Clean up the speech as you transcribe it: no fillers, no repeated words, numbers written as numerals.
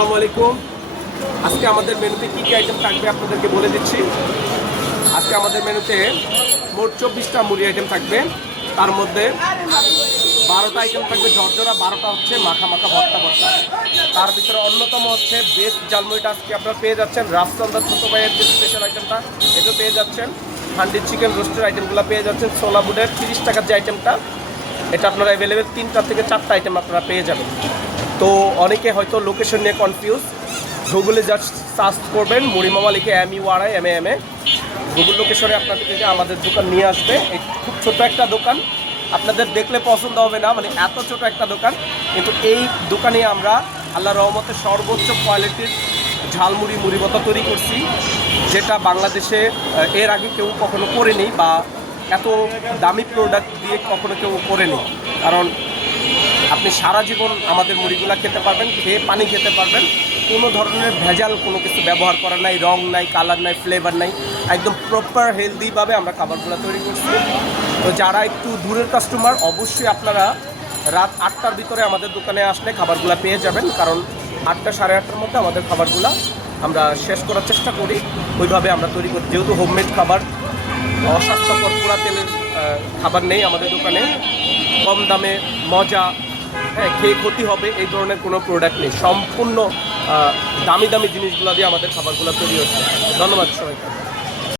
আসসালামু আলাইকুম। আজকে আমাদের মেনুতে কী কী আইটেম থাকবে আপনাদেরকে বলে দিচ্ছি। আজকে আমাদের মেনুতে মোট 24টা মুড়ি আইটেম থাকবে। তার মধ্যে 12টা আইটেম থাকবে ঝরঝরা, 12টা হচ্ছে মাখা মাখা ভর্তা ভর্তা। তার ভিতরে অন্যতম হচ্ছে বেস্ট জালমুড়িটা আজকে আপনারা পেয়ে যাচ্ছেন। রাফসান্দা ছোটো ভাইয়ের যে স্পেশাল আইটেমটা এটা পেয়ে যাচ্ছেন। হান্ডি চিকেন রোস্টের আইটেমগুলো পেয়ে যাচ্ছেন। ছোলা বুটের 30 টাকার যে আইটেমটা এটা আপনারা অ্যাভেলেবেল 3টা থেকে 4টা আইটেম আপনারা পেয়ে যাবেন। তো অনেকে হয়তো লোকেশন নিয়ে কনফিউজ, গুগলে জাস্ট সার্চ করবেন মুড়িমামা লিখে MURI গুগল লোকেশনে আপনাদেরকে আমাদের দোকান নিয়ে আসবে। খুব ছোট একটা দোকান, আপনাদের দেখলে পছন্দ হবে না, মানে এত ছোট একটা দোকান, কিন্তু এই দোকানে আমরা আল্লাহ রহমতে সর্বোচ্চ কোয়ালিটির ঝালমুড়ি মুড়ি ভর্তা তৈরি করছি, যেটা বাংলাদেশে এর আগে কেউ কখনো করেনি বা এত দামি প্রোডাক্ট দিয়ে কখনো কেউ করেনি। কারণ আপনি সারা জীবন আমাদের মুড়িগুলা খেতে পারবেন, খেয়ে পানি খেতে পারবেন। কোনো ধরনের ভেজাল কোনো কিছু ব্যবহার করা নাই, রং নাই, কালার নাই, ফ্লেভার নাই, একদম প্রপার হেলদিভাবে আমরা খাবারগুলো তৈরি করছি। তো যারা একটু দূরের কাস্টমার, অবশ্যই আপনারা রাত 8টার ভিতরে আমাদের দোকানে আসলে খাবারগুলো পেয়ে যাবেন। কারণ 8টা সাড়ে 8টার মধ্যে আমাদের খাবারগুলো আমরা শেষ করার চেষ্টা করি, ওইভাবে আমরা তৈরি করি। যেহেতু হোমমেড খাবার, অস্বাস্থ্যকর পোড়া তেলের খাবার নেই আমাদের দোকানে, কম দামে মজা, হ্যাঁ খেয়ে ক্ষতি হবে এই ধরনের কোনো প্রোডাক্ট নেই। সম্পূর্ণ দামি দামি জিনিসগুলো দিয়ে আমাদের খাবারগুলো তৈরি হচ্ছে। ধন্যবাদ সবাইকে।